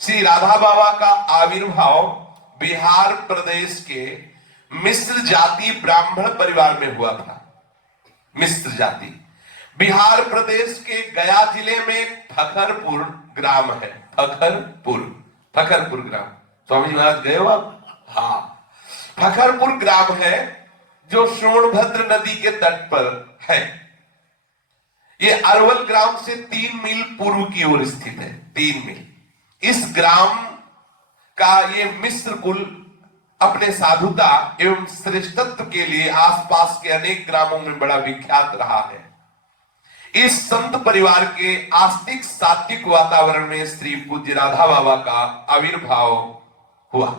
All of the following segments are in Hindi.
श्री राधा बाबा का आविर्भाव बिहार प्रदेश के मिश्र जाति ब्राह्मण परिवार में हुआ था। मिश्र जाति बिहार प्रदेश के गया जिले में फखरपुर ग्राम है। फखरपुर ग्राम स्वामी महाराज गए हो आप? हाँ, फखरपुर ग्राम है जो सोनभद्र नदी के तट पर है। ये अरवल ग्राम से 3 मील पूर्व की ओर स्थित है। 3 मील। इस ग्राम का ये मिश्र कुल अपने साधुता एवं श्रेष्ठत्व के लिए आसपास के अनेक ग्रामों में बड़ा विख्यात रहा है। इस संत परिवार के आस्तिक सात्विक वातावरण में श्री पूज्य राधा बाबा का आविर्भाव हुआ।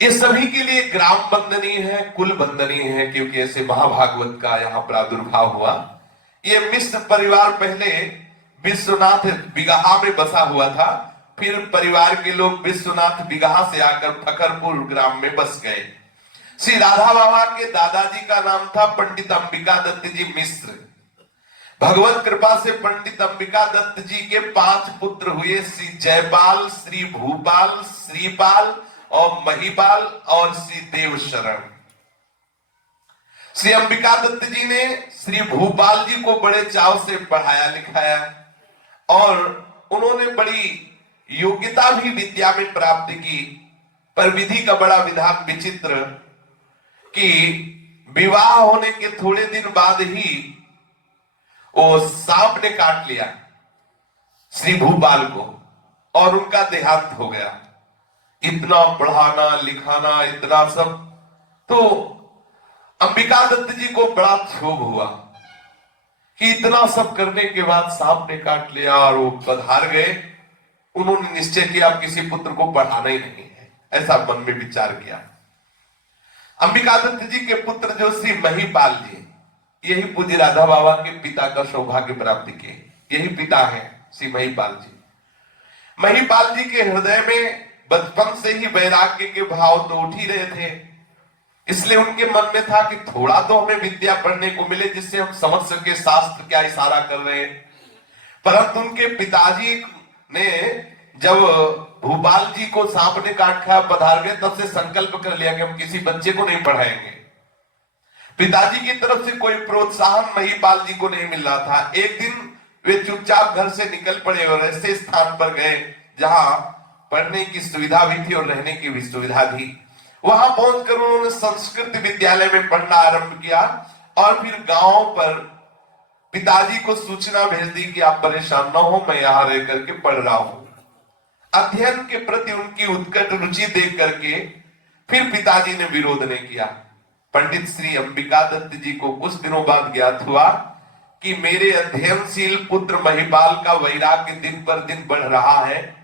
ये सभी के लिए ग्राम वंदनीय है, कुल वंदनीय है, क्योंकि ऐसे महाभागवत का यहां प्रादुर्भाव हुआ। ये मिश्र परिवार पहले विश्वनाथ बिगहा में बसा हुआ था, फिर परिवार के लोग विश्वनाथ बिगहा से आकर फखरपुर ग्राम में बस गए। श्री राधा बाबा के दादाजी का नाम था पंडित अंबिका दत्त जी मिश्र। भगवत कृपा से पंडित अंबिका दत्त जी के 5 पुत्र हुए, श्री जयपाल, श्री भूपाल, श्रीपाल और महिपाल और श्री देव शरण। श्री अंबिका दत्त जी ने श्री भूपाल जी को बड़े चाव से पढ़ाया लिखाया और उन्होंने बड़ी योग्यता भी विद्या में प्राप्त की। पर विधि का बड़ा विधान विचित्र कि विवाह होने के थोड़े दिन बाद ही वो सांप ने काट लिया श्री भूपाल को और उनका देहांत हो गया। इतना पढ़ाना लिखाना इतना सब, तो अंबिका दत्त जी को बड़ा क्षोभ हुआ कि इतना सब करने के बाद सांप ने काट लिया और वो पधार गए। उन्होंने निश्चय किया अब किसी पुत्र को पढ़ाना ही नहीं है, ऐसा मन में विचार किया। अंबिका दत्त जी के पुत्र जो श्री महिपाल जी, यही पूज्य राधा बाबा के पिता का सौभाग्य प्राप्त किए, यही पिता है श्री महिपाल जी। महिपाल जी के हृदय में बचपन से ही वैराग्य के भाव तो उठ ही रहे थे, इसलिए उनके मन में था कि थोड़ा तो हमें विद्या पढ़ने को मिले जिससे हम समझ सके शास्त्र क्या इशारा कर रहे हैं। परंतु उनके पिताजी ने जब भूपाल जी को सांप ने काट खाया पधार गए, तब से संकल्प कर लिया कि हम किसी बच्चे को नहीं पढ़ाएंगे। पिताजी की तरफ से कोई प्रोत्साहन महिपाल जी को नहीं मिल रहा था। एक दिन वे चुपचाप घर से निकल पड़े और ऐसे स्थान पर गए जहां पढ़ने की सुविधा भी थी और रहने की भी सुविधा थी। वहां पहुंचकर उन्होंने संस्कृत विद्यालय में पढ़ना आरंभ किया और फिर गांव पर पिताजी को सूचना भेज दी कि आप परेशान न हो, मैं यहां रह करके पढ़ रहा हूं। अध्ययन के प्रति उनकी उत्कट रुचि देख करके फिर पिताजी ने विरोध नहीं किया। पंडित श्री अंबिका दत्त जी को कुछ दिनों बाद ज्ञात हुआ कि मेरे अध्ययनशील पुत्र महिपाल का वैराग्य दिन पर दिन बढ़ रहा है।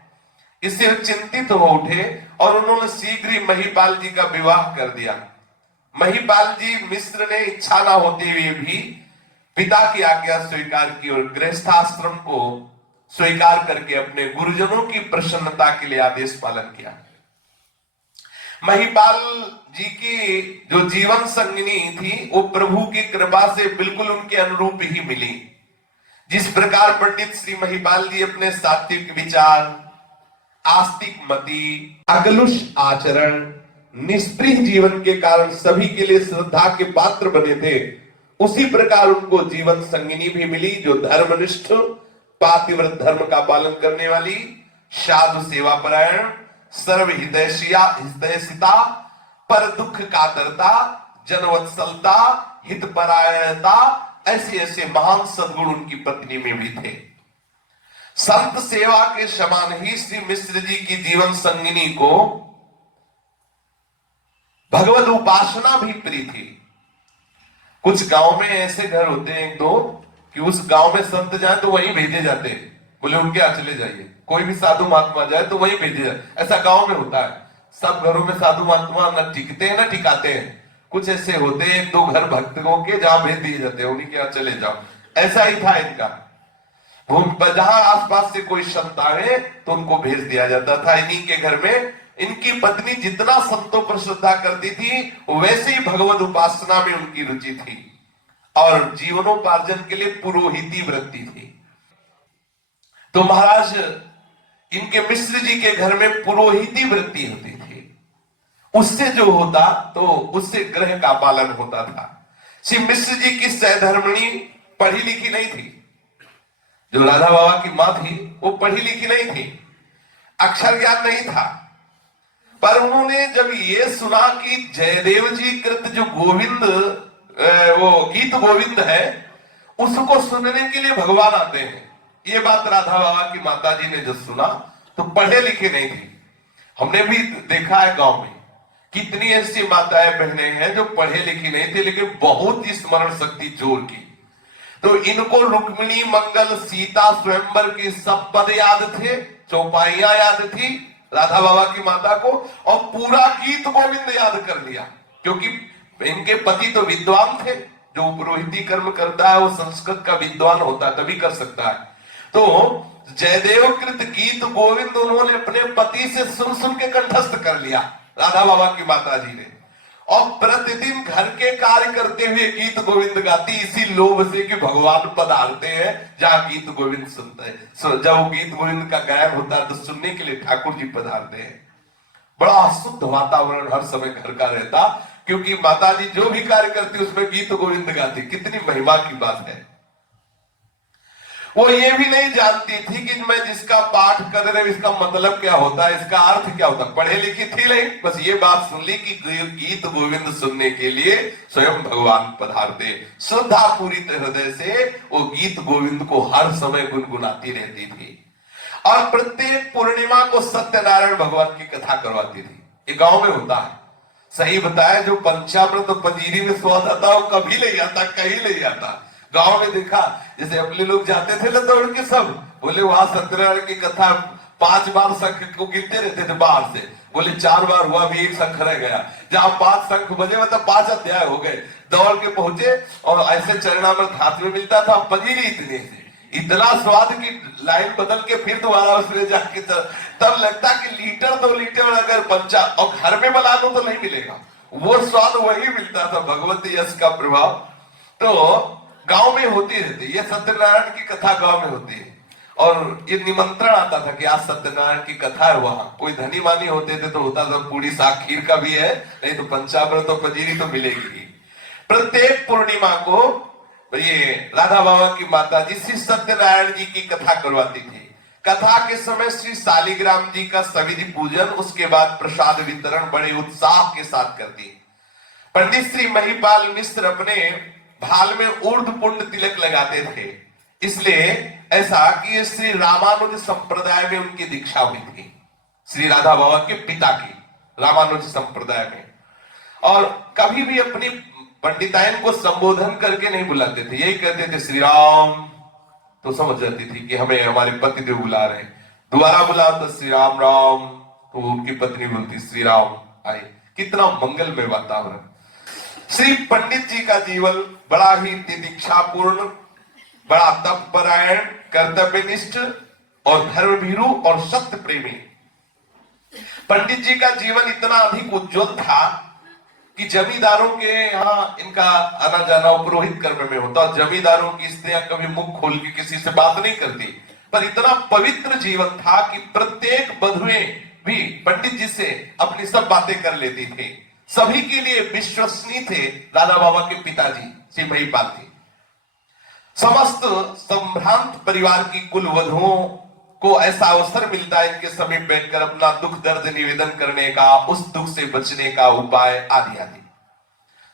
इससे चिंतित हो उठे और उन्होंने शीघ्र ही महिपाल जी का विवाह कर दिया। महिपाल जी मिश्र ने इच्छा न होते हुए भी पिता की आज्ञा स्वीकार की और गृहस्थाश्रम को स्वीकार करके अपने गुरुजनों की प्रसन्नता के लिए आदेश पालन किया। महिपाल जी की जो जीवन संगिनी थी वो प्रभु की कृपा से बिल्कुल उनके अनुरूप ही मिली। जिस प्रकार पंडित श्री महिपाल जी अपने सात्विक विचार, आस्तिक मति, अकलुष आचरण, निष्पृह जीवन के कारण सभी के लिए श्रद्धा के पात्र बने थे, उसी प्रकार उनको जीवन संगिनी भी मिली जो धर्मनिष्ठ, पातिव्रत धर्म का पालन करने वाली, साधु सेवा परायण, सर्व हितैषिता, पर दुख कातरता, जनवत्सलता, हितपरायणता, ऐसे ऐसे महान सद्गुण उनकी पत्नी में भी थे। संत सेवा के समान ही श्री मिश्र जी की जीवन संगिनी को भगवत उपासना भी प्रिय थी। कुछ गांव में ऐसे घर होते हैं दो कि उस गांव में संत जाए तो वहीं भेजे जाते हैं, बोले उनके यहाँ चले जाइए। कोई भी साधु महात्मा जाए तो वहीं भेजे जाए, ऐसा गांव में होता है। सब घरों में साधु महात्मा न टिकते हैं न टिकाते हैं। कुछ ऐसे होते हैं 1-2 घर भक्तों के जहां भेज दिए जाते हैं, उन्हीं के यहाँ चले जाओ। ऐसा ही था इनका। जहां आसपास से कोई संत आए तो उनको भेज दिया जाता था। इन्हीं के घर में इनकी पत्नी जितना संतों पर श्रद्धा करती थी वैसे ही भगवत उपासना में उनकी रुचि थी और जीवनोपार्जन के लिए पुरोहिती वृत्ति थी। तो महाराज इनके मिश्र जी के घर में पुरोहिती वृत्ति होती थी। उससे जो होता तो उससे ग्रह का पालन होता था। श्री मिश्र जी की सहधर्मिणी पढ़ी लिखी नहीं थी। जो राधा बाबा की मां थी वो पढ़ी लिखी नहीं थी, अक्षर ज्ञान नहीं था। पर उन्होंने जब ये सुना कि जयदेव जी कृत जो गोविंद वो गीत गोविंद है उसको सुनने के लिए भगवान आते हैं, ये बात राधा बाबा की माता जी ने जब सुना तो पढ़े लिखे नहीं थे। हमने भी देखा है गांव में कितनी ऐसी माताएं बहनें हैं जो पढ़े लिखी नहीं थी लेकिन बहुत ही स्मरण शक्ति जोर की। तो इनको रुक्मिणी मंगल सीता स्वयंवर के सब पद याद थे, चौपाइयां याद थी राधा बाबा की माता को, और पूरा गीत गोविंद याद कर लिया। क्योंकि इनके पति तो विद्वान थे, जो पुरोहिती कर्म करता है वो संस्कृत का विद्वान होता है तभी कर सकता है। तो जयदेव कृत गीत गोविंद उन्होंने अपने पति से सुन सुन के कंठस्थ कर लिया राधा बाबा की माता जी ने, और प्रतिदिन घर के कार्य करते हुए गीत गोविंद गाती, इसी लोभ से कि भगवान पधारते हैं जहां गीत गोविंद सुनते हैं। जब गीत गोविंद का गायन होता है तो सुनने के लिए ठाकुर जी पधारते हैं। बड़ा शुद्ध वातावरण हर समय घर का रहता, क्योंकि माता जी जो भी कार्य करती उसमें गीत गोविंद गाती। कितनी महिमा की बात है। वो ये भी नहीं जानती थी कि मैं जिसका पाठ कर रहे इसका मतलब क्या होता है, इसका अर्थ क्या होता है। पढ़े लिखी थी नहीं, बस ये बात सुन ली कि गीत गोविंद सुनने के लिए स्वयं भगवान पधारते। श्रद्धा पूरी हृदय से वो गीत गोविंद को हर समय गुनगुनाती रहती थी, और प्रत्येक पूर्णिमा को सत्यनारायण भगवान की कथा करवाती थी। ये गांव में होता है, सही बताया। जो पंचामृत तो पंजीरी में स्वाद आता वो कभी ले आता, कहीं ले जाता। गांव में देखा जैसे अपने लोग जाते थे ना दौड़ के, सब बोले वहां सत्यनारायण की कथा 5 बार शंख को गिनते रहते थे बाहर से, बोले 4 बार हुआ भी 1 शंख रह गया। जहां 5 शंख बजे मतलब 5 अध्याय हो गए। दौड़ के पहुंचे और ऐसे चरणामृत हाथ में मिलता था, पंजीरी इतने से, इतना स्वाद की लाइन बदल के फिर दोबारा उसमें जाके तब लगता कि लीटर 2 लीटर अगर पंचा और घर में बना लो तो नहीं मिलेगा, वो स्वाद वही मिलता था। भगवती यश का प्रभाव तो गांव में होती रहती। ये सत्यनारायण की कथा गांव में होती है, और ये निमंत्रण आता था कि आज सत्यनारायण की कथा है। वहां कोई धनी मानी होते थे तो होता था पूरी साग खीर का भी है, नहीं तो पंचामृत तो पंजीरी तो मिलेगी। प्रत्येक पूर्णिमा को ये राधा बाबा की माता जी श्री सत्यनारायण जी की कथा करवाती थी। कथा के समय श्री शालिग्राम जी का सविधि पूजन, उसके बाद प्रसाद वितरण बड़े उत्साह के साथ करती। पंडित श्री महिपाल मिश्र अपने भाल में ऊर्ध पुण्य तिलक लगाते थे, इसलिए ऐसा कि श्री रामानुज संप्रदाय में उनकी दीक्षा हुई थी, श्री राधा बाबा के पिता की रामानुज संप्रदाय में। और कभी भी अपनी पंडिताइन को संबोधन करके नहीं बुलाते थे, यही कहते थे श्री राम, तो समझ जाती थी कि हमें हमारे पतिदेव बुला रहे हैं। दोबारा बुलाओ तो श्री राम राम, तो उनकी पत्नी बोलती श्री राम आए। कितना मंगलमय वातावरण। श्री पंडित जी का जीवन बड़ा ही तितिक्षापूर्ण, बड़ा तपपरायण, कर्तव्यनिष्ठ और धर्मभीरु और सत्य प्रेमी। पंडित जी का जीवन इतना अधिक उज्जवल था कि जमींदारों के यहाँ इनका आना जाना पुरोहित कर्म में होता, और जमींदारों की स्त्रियां कभी मुख खोल के किसी से बात नहीं करती। पर इतना पवित्र जीवन था कि प्रत्येक बधुएं भी पंडित जी से अपनी सब बातें कर लेती थी। सभी के लिए विश्वसनीय थे राधा बाबा के पिताजी श्री महिपाल जी। समस्त संभ्रांत परिवार की कुल वधुओं को ऐसा अवसर मिलता है इनके समीप बैठकर अपना दुख दर्द निवेदन करने का, उस दुख से बचने का उपाय आदि आदि।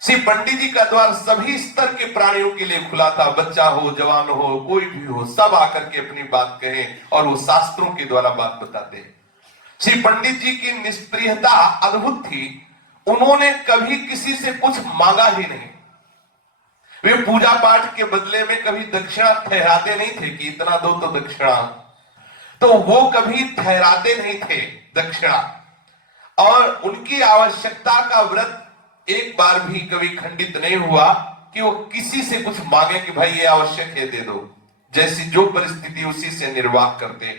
श्री पंडित जी का द्वार सभी स्तर के प्राणियों के लिए खुला था। बच्चा हो, जवान हो, कोई भी हो, सब आकर के अपनी बात कहें, और वो शास्त्रों के द्वारा बात बताते हैं। श्री पंडित जी की निष्प्रियता अद्भुत थी। उन्होंने कभी किसी से कुछ मांगा ही नहीं। वे पूजा पाठ के बदले में कभी दक्षिणा ठहराते नहीं थे कि इतना दो तो दक्षिणा, तो वो कभी ठहराते नहीं थे दक्षिणा। और उनकी आवश्यकता का व्रत एक बार भी कभी खंडित नहीं हुआ कि वो किसी से कुछ मांगे कि भाई ये आवश्यक है दे दो। जैसी जो परिस्थिति उसी से निर्वाह करते।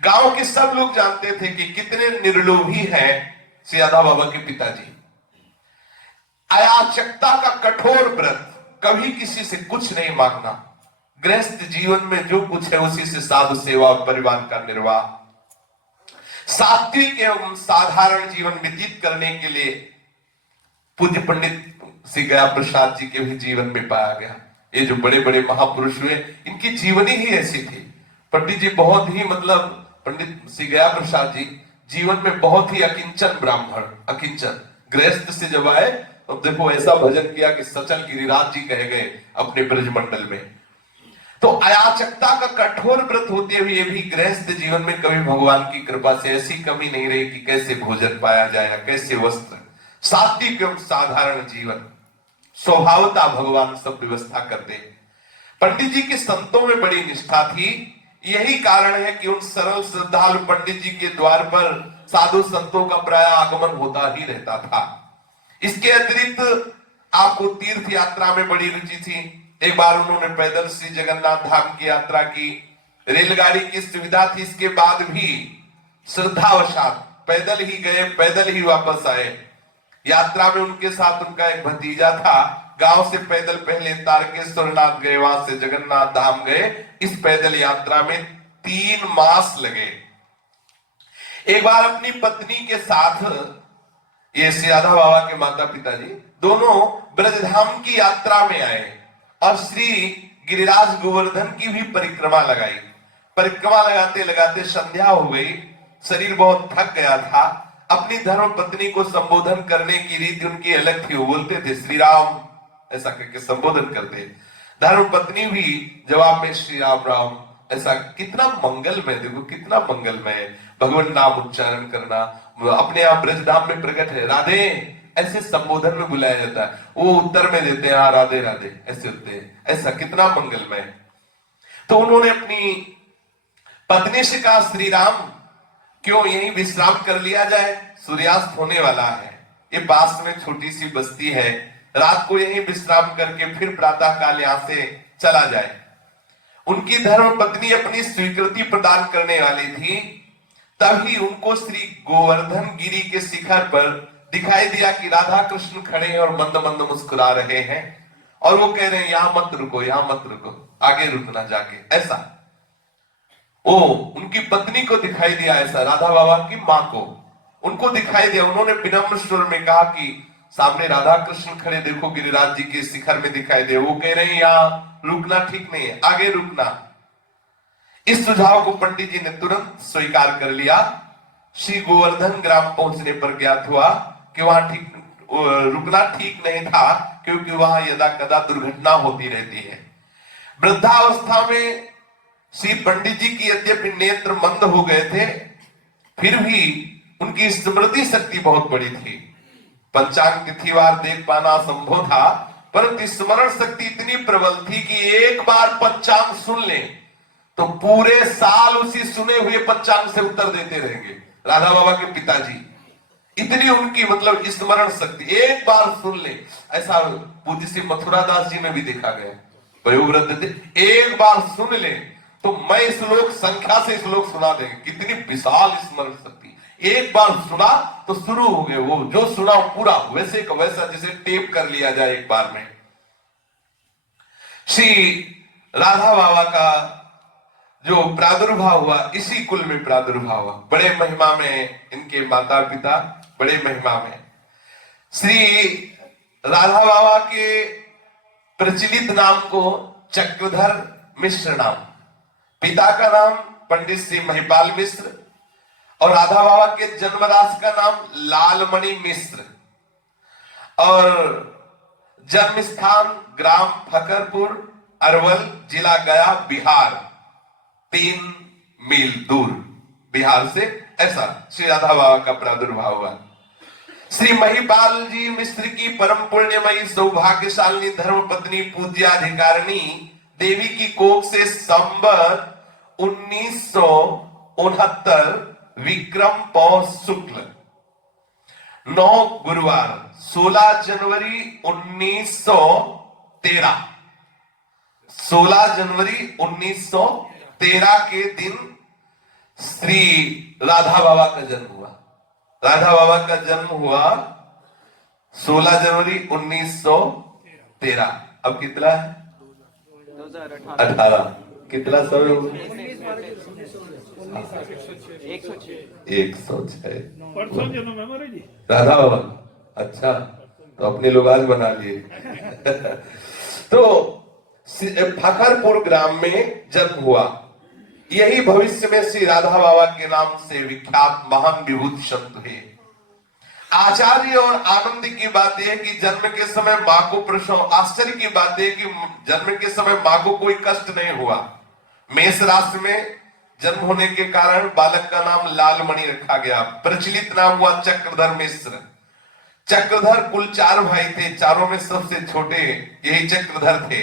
गांव के सब लोग जानते थे कि कितने निर्लोभी हैं श्री राधा बाबा के पिताजी। अयाचकता का कठोर व्रत, कभी किसी से कुछ नहीं मांगना। गृहस्थ जीवन में जो कुछ है उसी से साधु सेवा परिवार का निर्वाह। सात्विक एवं साधारण जीवन व्यतीत करने के लिए पूज्य पंडित श्री गया प्रसाद जी के भी जीवन में पाया गया। ये जो बड़े बड़े महापुरुष हुए, इनकी जीवनी ही ऐसी थी। पंडित जी बहुत ही मतलब पंडित श्री गया प्रसाद जी जीवन में बहुत ही अकिंचन ब्राह्मण, अकिंचन गृहस्थ से जब आए तो देखो ऐसा भजन किया कि सचल गिरिराज जी कहे गए अपने ब्रजमंडल में। तो अयाचकता का कठोर व्रत होते हुए भी गृहस्थ जीवन में कभी भगवान की कृपा से ऐसी कमी नहीं रही कि कैसे भोजन पाया जाए, कैसे वस्त्र, सात्विक एवं साधारण जीवन स्वभावता भगवान सब व्यवस्था करते। पंडित जी के संतों में बड़ी निष्ठा थी। यही कारण है कि उन सरल श्रद्धालु पंडित जी के द्वार पर साधु संतों का प्राय आगमन होता ही रहता था। इसके अतिरिक्त आपको तीर्थ यात्रा में बड़ी रुचि थी। एक बार उन्होंने पैदल श्री जगन्नाथ धाम की यात्रा की। रेलगाड़ी की सुविधा थी, इसके बाद भी श्रद्धावशात पैदल ही गए, पैदल ही वापस आए। यात्रा में उनके साथ उनका एक भतीजा था। गांव से पैदल पहले तारकेश्वरनाथ गए, वहां से जगन्नाथ धाम गए। इस पैदल यात्रा में 3 मास लगे। एक बार अपनी पत्नी के साथ, ये श्री राधा बाबा के माता पिता जी दोनों ब्रजधाम की यात्रा में आए और श्री गिरिराज गोवर्धन की भी परिक्रमा लगाई। परिक्रमा लगाते लगाते संध्या हो गई, शरीर बहुत थक गया था। अपनी धर्म पत्नी को संबोधन करने की रीति उनकी अलग थी। वो बोलते थे श्री राम, ऐसा करके संबोधन करते। धर्म पत्नी भी जवाब में श्री राम राम, ऐसा। कितना मंगलमय, देखो कितना मंगलमय भगवान नाम उच्चारण करना। अपने आप ब्रजधाम में प्रकट है, राधे ऐसे संबोधन में बुलाया जाता है। वो उत्तर में देते हैं हाँ राधे राधे, ऐसे होते हैं। ऐसा कितना मंगलमय। तो उन्होंने अपनी पत्नी से कहा श्री राम क्यों यहीं विश्राम कर लिया जाए, सूर्यास्त होने वाला है। ये पास में छोटी सी बस्ती है, रात को यहीं विश्राम करके फिर प्रातः काल यहां से चला जाए। उनकी धर्म पत्नी अपनी स्वीकृति प्रदान करने वाली थी। तभी उनको श्री गोवर्धन गिरी के शिखर पर दिखाई दिया कि राधा कृष्ण खड़े हैं और मंद मंद मुस्कुरा रहे हैं और वो कह रहे हैं यहां मत रुको, यहां मत रुको, आगे रुकना जाके। ऐसा वो उनकी पत्नी को दिखाई दिया, ऐसा राधा बाबा की मां को उनको दिखाई दिया। उन्होंने विनम्र स्वर में कहा कि सामने राधा कृष्ण खड़े, देखो गिरिराज जी के शिखर में दिखाई दे। वो कह रहे हैं यहां रुकना ठीक नहीं है, आगे रुकना। इस सुझाव को पंडित जी ने तुरंत स्वीकार कर लिया। श्री गोवर्धन ग्राम पहुंचने पर ज्ञात हुआ कि वहां रुकना ठीक नहीं था, क्योंकि वहां यदा कदा दुर्घटना होती रहती है। वृद्धावस्था में श्री पंडित जी की यद्यपि नेत्र मंद हो गए थे, फिर भी उनकी स्मृति शक्ति बहुत बड़ी थी। पंचांग तिथिवार देख पाना असंभव था, परंतु स्मरण शक्ति इतनी प्रबल थी कि एक बार पंचांग सुन ले तो पूरे साल उसी सुने हुए पंचांग से उत्तर देते रहेंगे। राधा बाबा के पिताजी, इतनी उनकी मतलब स्मरण शक्ति, एक बार सुन ले। ऐसा पूज्य श्री मथुरा दास जी में भी देखा गया। वयोवृद्ध थे, एक बार सुन ले तो मैं श्लोक संख्या से श्लोक सुना देंगे। कितनी विशाल स्मरण शक्ति। एक बार सुना तो शुरू हो गए, वो जो सुना पूरा वैसे का वैसा, जैसे टेप कर लिया जाए एक बार में। श्री राधा बाबा का जो प्रादुर्भाव हुआ, इसी कुल में प्रादुर्भाव हुआ। बड़े महिमा में इनके माता पिता, बड़े महिमा में। श्री राधा बाबा के प्रचलित नाम को चक्रधर मिश्र नाम, पिता का नाम पंडित श्री महिपाल मिश्र और राधा बाबा के जन्मदास का नाम लालमणि मिश्र और जन्म स्थान ग्राम फकरपुर, अरवल, जिला गया, बिहार, 3 मील दूर बिहार से। ऐसा श्री राधा बाबा का प्रादुर्भाव हुआ। श्री महिपाल जी मिश्र की परम पुण्यमयी सौभाग्यशालिनी धर्म पत्नी पूज्याधिकारिणी देवी की कोख से संवत 1969 विक्रम पौष शुक्ल 9 गुरुवार 16 जनवरी 1913, 16 जनवरी 1913 के दिन श्री राधा बाबा का जन्म हुआ। राधा बाबा का जन्म हुआ 16 जनवरी 1913। अब कितना है? 18। कितना समय हो? 106 राधा बाबा। अच्छा, तो अपने लोग आज बना लिए। तो फखरपुर ग्राम में जन्म हुआ। यही भविष्य में श्री राधा बाबा के नाम से विख्यात महान विभूत संत है। आचार्य और आनंद की बात यह है कि जन्म के समय मां को प्रसव, आश्चर्य की बात यह कि जन्म के समय मां को कोई कष्ट नहीं हुआ। मेष राशि में जन्म होने के कारण बालक का नाम लालमणि रखा गया। प्रचलित नाम हुआ चक्रधर मिश्र। चक्रधर कुल 4 भाई थे, चारों में सबसे छोटे यही चक्रधर थे।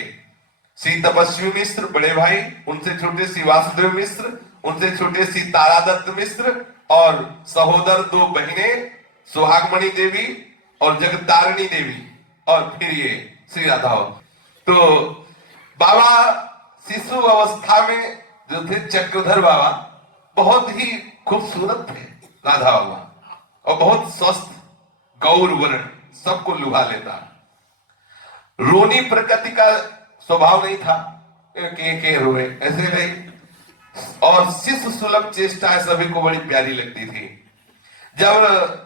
श्री तपस्वी मिश्र बड़े भाई, उनसे छोटे श्री वासुदेव मिश्र, उनसे छोटे श्री तारादत्त मिश्र, और सहोदर 2 बहनें सुहागमणि देवी और जगतारिणी देवी, और फिर ये श्री राधा। तो बाबा शिशु अवस्था में जो थे चक्रधर बाबा बहुत ही खूबसूरत थे राधा बाबा, और बहुत स्वस्थ गौर वर्ण, सबको लुभा लेता। रोनी प्रकृति का स्वभाव नहीं था, के रोए ऐसे नहीं, और शिशु सुलभ चेष्टा सभी को बड़ी प्यारी लगती थी। जब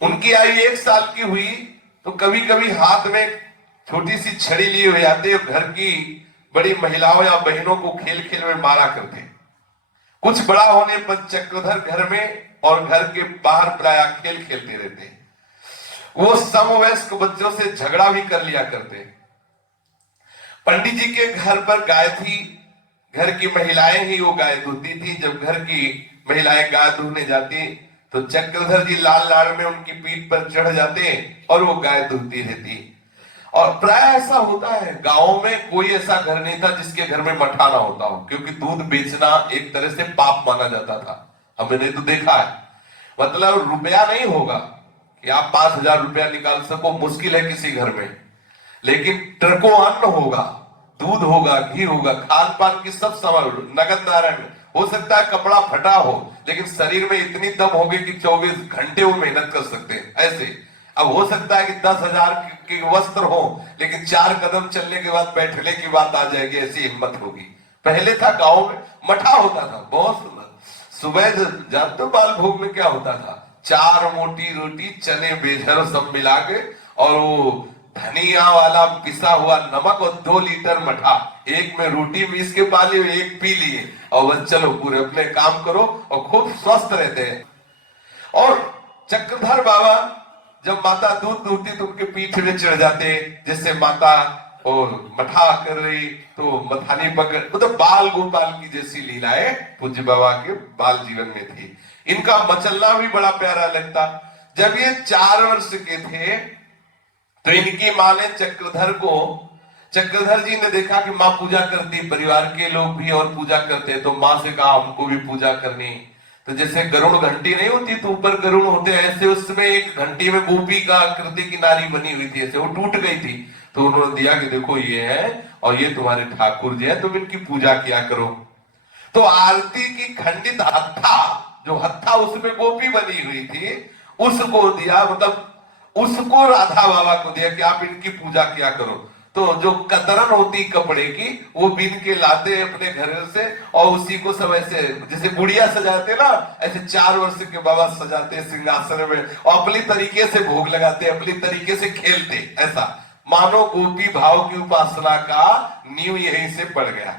उनकी आयु 1 साल की हुई तो कभी कभी हाथ में छोटी सी छड़ी लिए हुए आते, घर की बड़ी महिलाओं या बहनों को खेल खेल में मारा करते। कुछ बड़ा होने पर चक्रधर घर में और घर के बाहर प्राय खेल खेलते रहते। वो समवयस्क बच्चों से झगड़ा भी कर लिया करते। पंडित जी के घर पर गाय थी, घर की महिलाएं ही वो गाय दूहती थी। जब घर की महिलाएं गाय दूहने जाती तो चक्रधर जी लाल लाड़ में उनकी पीठ पर चढ़ जाते और वो गाय दूहती रहती। और प्राय ऐसा होता है, गांव में कोई ऐसा घर नहीं था जिसके घर में मठा ना होता हो, क्योंकि दूध बेचना एक तरह से पाप माना जाता था। हमने तो देखा है, मतलब रुपया नहीं होगा कि आप 5,000 रुपया निकाल सको, मुश्किल है किसी घर में, लेकिन ट्रकों अन्न होगा, दूध होगा, घी होगा, खान पान की सब सामान, नगद नारायण। हो सकता है कपड़ा फटा हो, लेकिन शरीर में इतनी दम होगी कि 24 घंटे वो मेहनत कर सकते हैं ऐसे। अब हो सकता है कि 10,000 के वस्त्र हो, लेकिन 4 कदम चलने के बाद बैठने की बात आ जाएगी, ऐसी हिम्मत होगी। पहले था गांव में मठा होता था, बहुत सुंदर। सुबह जानते हो बाल भोग में क्या होता था? 4 मोटी रोटी, चने बेझर सब मिला के, और वो धनिया वाला पिसा हुआ नमक, और 2 लीटर मठा। एक में रोटी मीस के पा लिए, एक पी लिए, और बस चलो पूरे अपने काम करो, और खूब स्वस्थ रहते हैं। और चक्रधर बाबा जब माता दूध दूहती तो उनके पीठ में चढ़ जाते, जिससे माता और मठा कर रही तो मथानी पकड़, मतलब बाल गोपाल की जैसी लीलाएं पूज्य बाबा के बाल जीवन में थी। इनका मचलना भी बड़ा प्यारा लगता। जब ये 4 वर्ष के थे तो इनकी मां ने चक्रधर जी ने देखा कि मां पूजा करती, परिवार के लोग भी और पूजा करते, तो मां से कहा हमको भी पूजा करनी। तो जैसे गरुड़ घंटी नहीं होती तो ऊपर गरुड़ होते, ऐसे उसमें एक घंटी में गोपी का आकृति की नारी बनी हुई थी, ऐसे वो टूट गई थी। तो उन्होंने दिया कि देखो ये है और ये तुम्हारे ठाकुर जी है, तुम इनकी पूजा किया करो। तो आरती की खंडित हत्था, जो हत्था उसमें गोपी बनी हुई थी, उसको दिया, मतलब उसको राधा बाबा को दिया कि आप इनकी पूजा किया करो। तो जो कतरन होती कपड़े की, वो बीन के लाते अपने घर से, और उसी को सब ऐसे जैसे गुड़िया सजाते ना, ऐसे 4 वर्ष के बाबा सजाते सिंहासन में, और अपनी तरीके से भोग लगाते, अपनी तरीके से खेलते, ऐसा मानो गोपी भाव की उपासना का नींव यहीं से पड़ गया।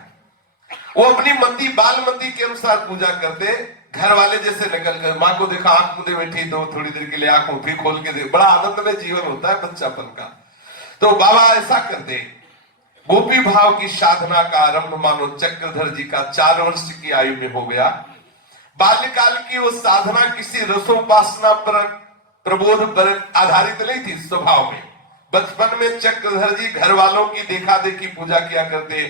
वो अपनी मति बालमती के अनुसार पूजा करते। घर वाले जैसे निकल कर माँ को देखा आंख मुंदे बैठी, तो थोड़ी देर के लिए आंख फिर खोल के दे, बड़ा आनंद में जीवन होता है बच्चापन का। तो बाबा ऐसा करते। गोपी भाव की साधना का आरंभ मानो चक्रधर जी का 4 वर्ष की आयु में हो गया। बाल्यकाल की वो साधना किसी रसोपासना पर, प्रबोध पर आधारित नहीं थी स्वभाव में। बचपन में चक्रधर जी घर वालों की देखा देखी पूजा किया करते।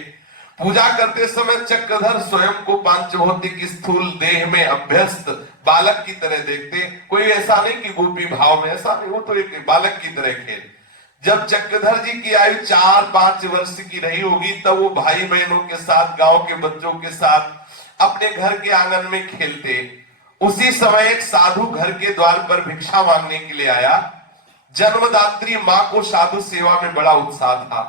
पूजा करते समय चक्रधर स्वयं को पांचभौतिक स्थूल देह में अभ्यस्त बालक की तरह देखते। कोई ऐसा नहीं कि गोपी भाव में, ऐसा नहीं, वो तो एक बालक की तरह खेल। जब चक्रधर जी की आयु 4-5 वर्ष की रही होगी, तब वो भाई बहनों के साथ, गांव के बच्चों के साथ अपने घर के आंगन में खेलते। उसी समय एक साधु घर के द्वार पर भिक्षा मांगने के लिए आया। जन्मदात्री मां को साधु सेवा में बड़ा उत्साह था।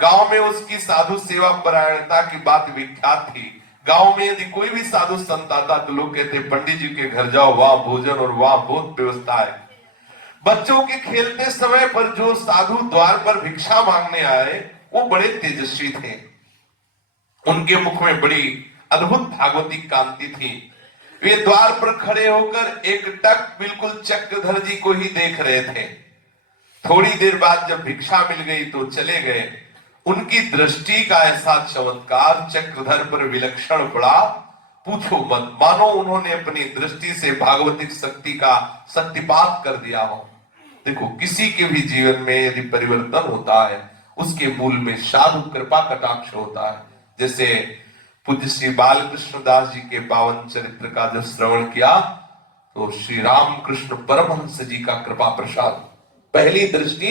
गांव में उसकी साधु सेवा परायणता की बात विख्यात थी। गांव में यदि कोई भी साधु संत आता तो लोग कहते पंडित जी के घर जाओ, वहां भोजन और वहां बहुत व्यवस्था है। बच्चों के खेलते समय पर जो साधु द्वार पर भिक्षा मांगने आए वो बड़े तेजस्वी थे। उनके मुख में बड़ी अद्भुत भागवती कांति थी। वे द्वार पर खड़े होकर एक टक बिल्कुल चक्रधर जी को ही देख रहे थे। थोड़ी देर बाद जब भिक्षा मिल गई तो चले गए। उनकी दृष्टि का ऐसा चमत्कार चक्रधर पर विलक्षण पड़ा, पूछो मत। मानो उन्होंने अपनी दृष्टि से भागवतिक शक्ति का शक्तिपात कर दिया हो। देखो, किसी के भी जीवन में यदि परिवर्तन होता है उसके मूल में साधु कृपा कटाक्ष होता है। जैसे पूज्य श्री बालकृष्ण दास जी के पावन चरित्र का जब श्रवण किया तो श्री रामकृष्ण परमहंस जी का कृपा प्रसाद, पहली दृष्टि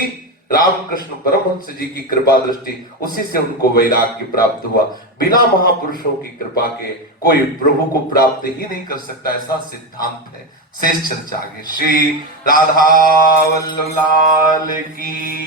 रामकृष्ण परमहंस जी की कृपा दृष्टि, उसी से उनको वैराग्य प्राप्त हुआ। बिना महापुरुषों की कृपा के कोई प्रभु को प्राप्त ही नहीं कर सकता, ऐसा सिद्धांत है। शेष चर्चा आगे। श्री राधा वल्लभ लाल की